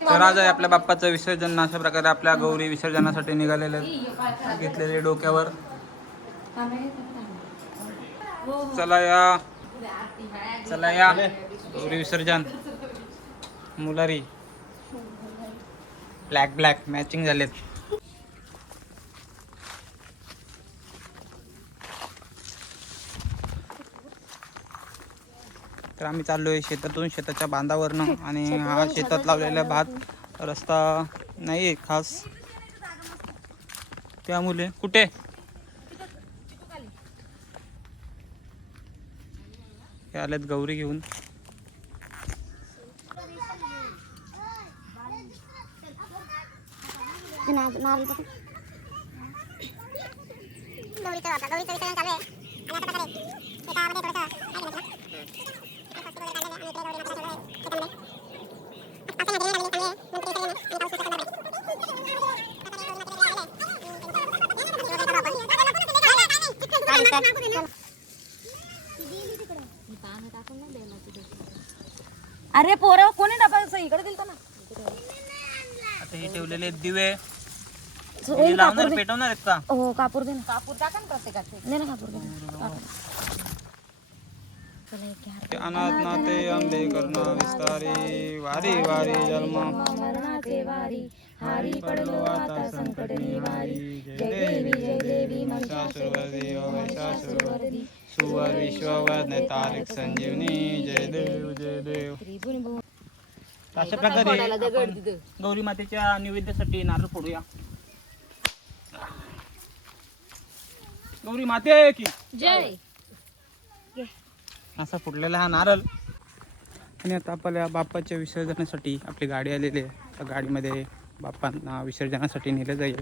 तर आज आहे आपल्या बाप्पाचं विसर्जन. अशा प्रकारे आपल्या गौरी विसर्जनासाठी निघालेले आहेत. घेतलेले डोक्यावर. चला या. चला या. गौरी विसर्जन. मुलारी. Black black. मॅचिंग झालेत. तर आम्ही चाललोय शेतातून शेताच्या बांधावरनं. आणि हा शेतात लावलेला भात. रस्ता नाही आहे खास त्यामुळे कुठे? हे आलेत गौरी घेऊन. गौरीचं आता गौरीचं विसर्जन चालू आहे. आणि प्रकारे एकामध्ये थोडंसं अरे पोरं कोणी टाकायचं इकडे दिलतो ना? आता हे ठेवलेले दिवे. हे लावणार पेटवणार आहेत का? हो कापूर दे ना. कापूर टाका ना प्रत्येकाचे. ना कापूर दे. घ्या. ते अनाथ नाते अंधे करणा विस्तारी वारी वारी जन्म। मरणाचे वारी हारी पडलो आता संकट निवारी। जय देवी जय देवी महिषासुरवधी ओ महिषासुरवधी सुवर विश्ववर तारिक संजीवनी जय देव जय देव. अशा प्रकारे गौरी मातेच्या नैवेद्यासाठी नारळ फोडूया. गौरी माते की जय! असा फुटलेला हा नारळ आणि आता आपल्या बाप्पाच्या विसर्जनासाठी आपली गाडी आलेली आहे. त्या गाडीमध्ये बाप्पांना विसर्जनासाठी नेलं जाईल.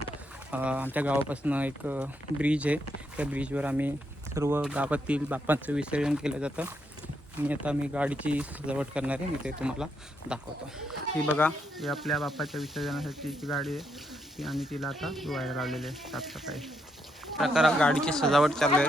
आमच्या गावापासून एक ब्रिज आहे. त्या ब्रिजवर आम्ही सर्व गावातील बाप्पांचं विसर्जन केलं जातं. आणि आता मी गाडीची सजावट करणार आहे. मी ते तुम्हाला दाखवतो. ही बघा ही आपल्या बाप्पाच्या विसर्जनासाठीची गाडी आहे ती आणि तिला आता धुवायला लावलेली आहे. साफसफाई. प्रकार गाडीची सजावट चालू आहे.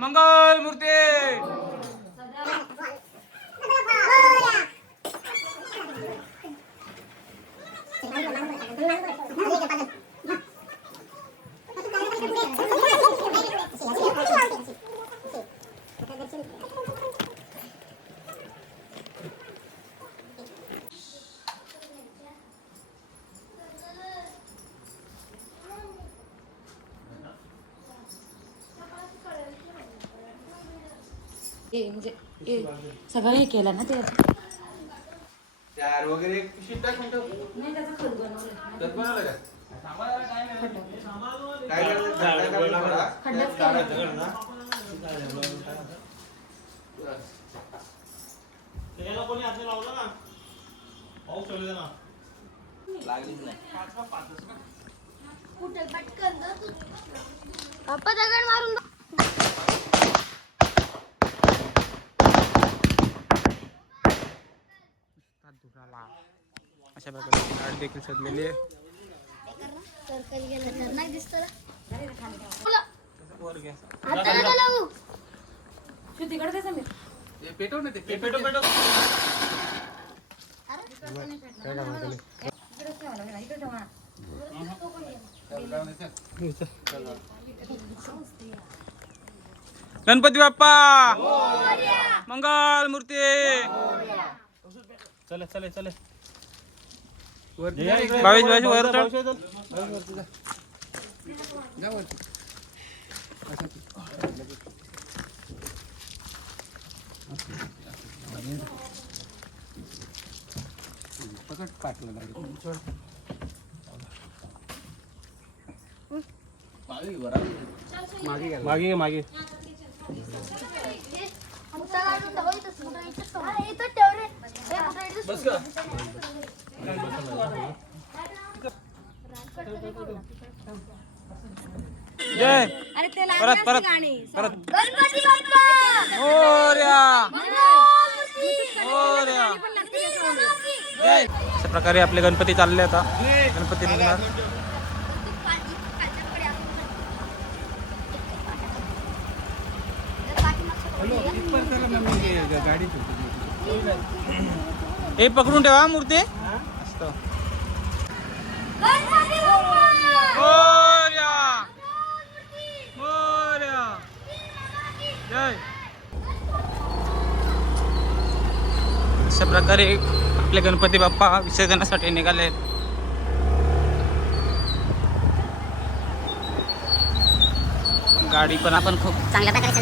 मंगल मूर्ती. हे म्हणजे हे सगळं हे केलं ना ते नाही त्याचं खत बनवलं पप्पा दगड मारून नाही तिकडे अशा प्रकारे झाड देखील सजलेली आहे ना. गणपती बाप्पा मंगल मूर्ती चले चले चले। बावीस बावीस वर चढ. मागे मागे. मुद्दा काढून ठेव इथं, मुद्दा इथंच ठेव रे. हे मुद्दा इथंच ठेव. जय परत परत. परत. मोरया मोरया जय अशा प्रकारे आपले गणपती चालले आता. गणपती निघणार. हे पकडून ठेवा मूर्ती. मस्त अशा प्रकारे आपले गणपती बाप्पा विसर्जनासाठी निघाले आहेत. गाडी पण आपण खूप चांगल्या प्रकारे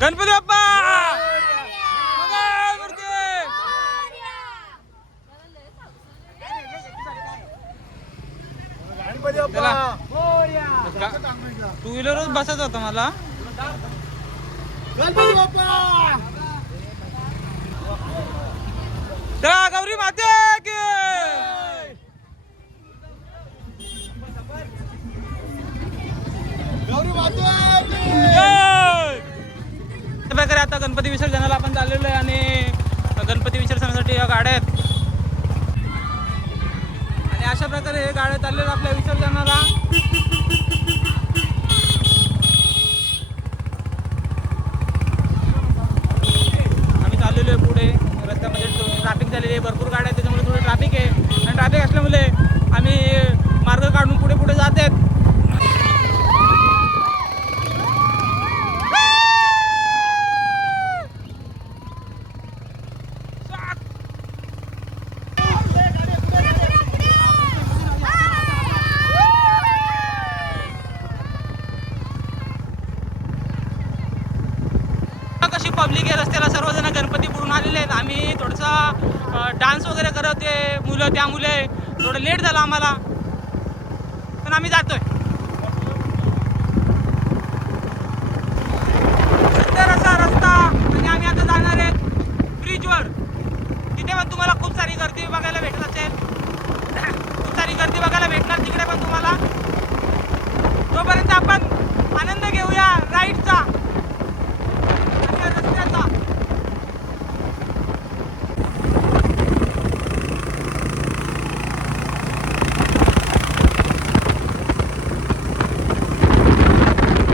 गणपती बाप्पा मंगळमूर्ती. चला. टू व्हीलरच बसायचं होतं मला. चला गौरी माते प्रकारे आता गणपती विसर्जनाला आपण चाललेलो आहे आणि गणपती विसर्जनासाठी या गाड्या आहेत. आणि अशा प्रकारे हे गाड्या चाललेलं आपल्या विसर्जनाला. आम्ही चाललेलो आहे पुढे. रस्त्यामध्ये ट्रॅफिक झालेली आहे. भरपूर गाड्या त्याच्यामुळे थोडं ट्रॅफिक आहे. आणि ट्रॅफिक असल्यामुळे आम्ही मार्ग काढून पुढे पुढे जात आहेत. पब्लिक आहे रस्त्याला सर्वजण गणपती बुडून आलेले आहेत. आम्ही थोडंसं डान्स वगैरे करत होते मुलं त्या मुले थोडं लेट झालं आम्हाला. पण आम्ही जातोय. सुंदर असा रस्ता आणि आम्ही आता जाणार आहेत ब्रिजवर तिथे पण तुम्हाला खूप सारी गर्दी बघायला भेटत असेल. खूप सारी गर्दी बघायला भेटणार तिकडे पण तुम्हाला. तोपर्यंत आपण आनंद घेऊया. राईट आणि या रस्त्याचा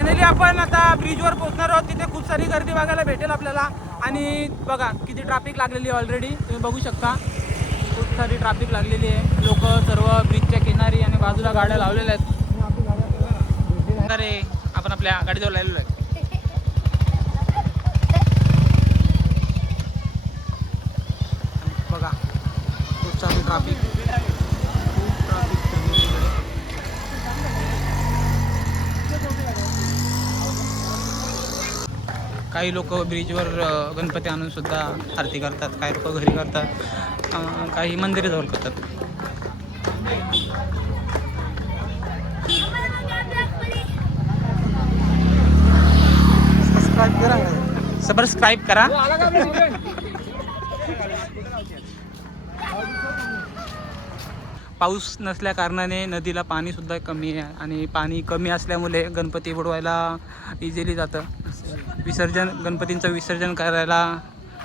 फायनली आपण आता ब्रिजवर पोहोचणार आहोत तिथे खूप सारी गर्दी बघायला भेटेल आपल्याला. आणि बघा किती ट्रॅफिक लागलेली आहे ऑलरेडी तुम्ही बघू शकता. खूप सारी ट्रॅफिक लागलेली आहे. लोक सर्व ब्रिजच्या किनारी आणि बाजूला गाड्या लावलेल्या आहेत. अरे आपण आपल्या गाडीजवळ लावलेलो आहे बघा खूप सारी ट्रॅफिक खूप ट्रॅफिक काही लोक ब्रिजवर गणपती आणूनसुद्धा आरती करतात काही लोक घरी करतात काही मंदिरे जवळ करतात. सबस्क्राईब करा पाऊस नसल्या कारणाने नदीला पाणीसुद्धा कमी आहे आणि पाणी कमी असल्यामुळे गणपती बुडवायला इझिली जातं. विसर्जन गणपतींचं विसर्जन करायला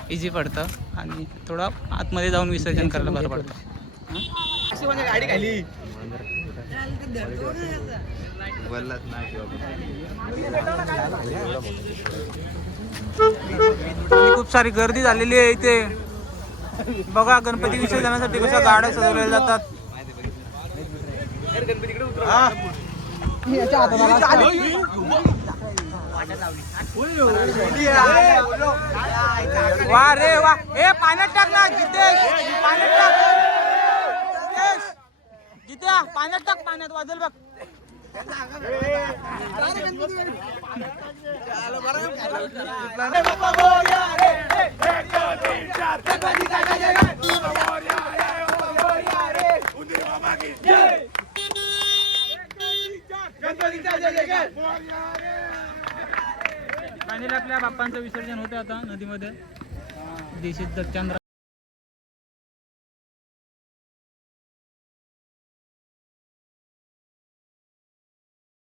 इझी पडतं आणि थोडं आतमध्ये जाऊन विसर्जन करायला बरं पडतं. गाडी खाली खूप सारी गर्दी झालेली आहे इथे. बघा गणपती विसर्जनासाठी कशा गाड्या सजवल्या जातात. हा. वा रे वा ए पाण्यात टाक ना जितेश. पाण्यात टाक. जितेश. जित्या पाण्यात टाक पाण्यात वाजेल बघ. फायनली आपल्या बाप्पांचं विसर्जन होतं आता नदीमध्ये. दिशीत दत्तांद्र